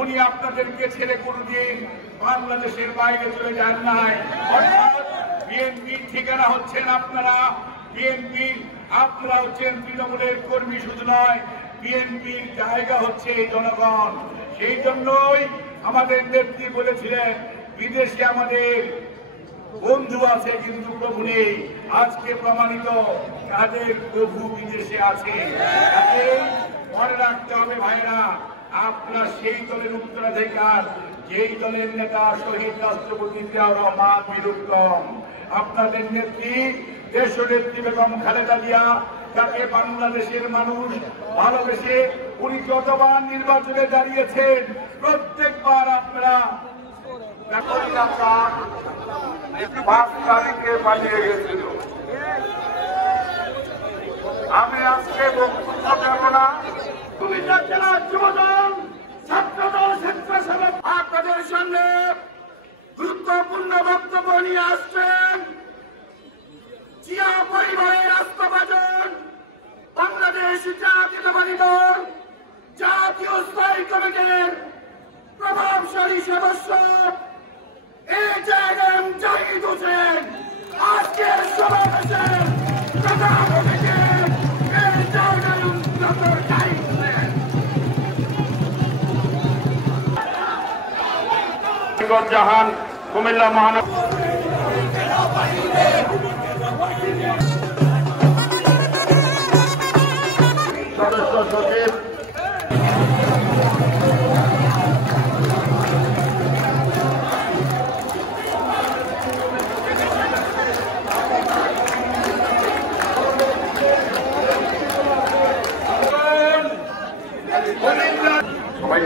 উনি আপনাদেরকে ছেড়ে কোনোদিন বাংলাদেশের বাইরে চলে যান নাই। অর্থাৎ বিএনপির ঠিকানা হচ্ছেন আপনারা, বিএনপি আপনারা হচ্ছেন তৃণমূলের কর্মী শুধু নয়, বিএনপির জায়গা হচ্ছে জনগণ। সেই জন্যই আমাদের নেত্রী বলেছিলেন বিদেশে আমাদের বন্ধু আছে কিন্তু প্রভু নেই। আজকে প্রমাণিত তাদের প্রভু বিদেশে আছে। মনে রাখতে হবে ভাইরা, আপনার সেই দলের উত্তরাধিকার যেই দলের নেতা শহীদ রাষ্ট্রপতি জিয়াউর রহমান বীর উত্তম। আপনাদের নেত্রী দেশনেত্রী বেগম খালেদা জিয়া, যাকে বাংলাদেশের মানুষ ভালোবেসে উনি যতবার নির্বাচনে দাঁড়িয়েছেন প্রত্যেকবার আপনারা 5 তারিখে পালিয়ে গেছিল। আমি আজকে বক্তব্য দেব না। কুমিল্লা জেলার যুবদল, ছাত্রদল, স্বেচ্ছাসেবক আপনাদের সামনে গুরুত্বপূর্ণ বক্তব্য নিয়ে আসছেন জিয়া পরিবারের রাষ্ট্রভাজন বাংলাদেশ জাতীয়তাবাদী দল জাতীয় স্থায়ী কমিটির প্রভাবশালী সদস্য এই জায়গায় জাহিদ হোসেন। আজকের সমাবেশের প্রধান অতিথি এই জায়গায় ডক্টর জাহিদ হোসেন। জাহান কুমিল্লা মহানগর সদস্য সচিব সবাই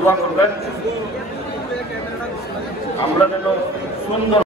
দোয়া করবেন আমরা যেন সুন্দর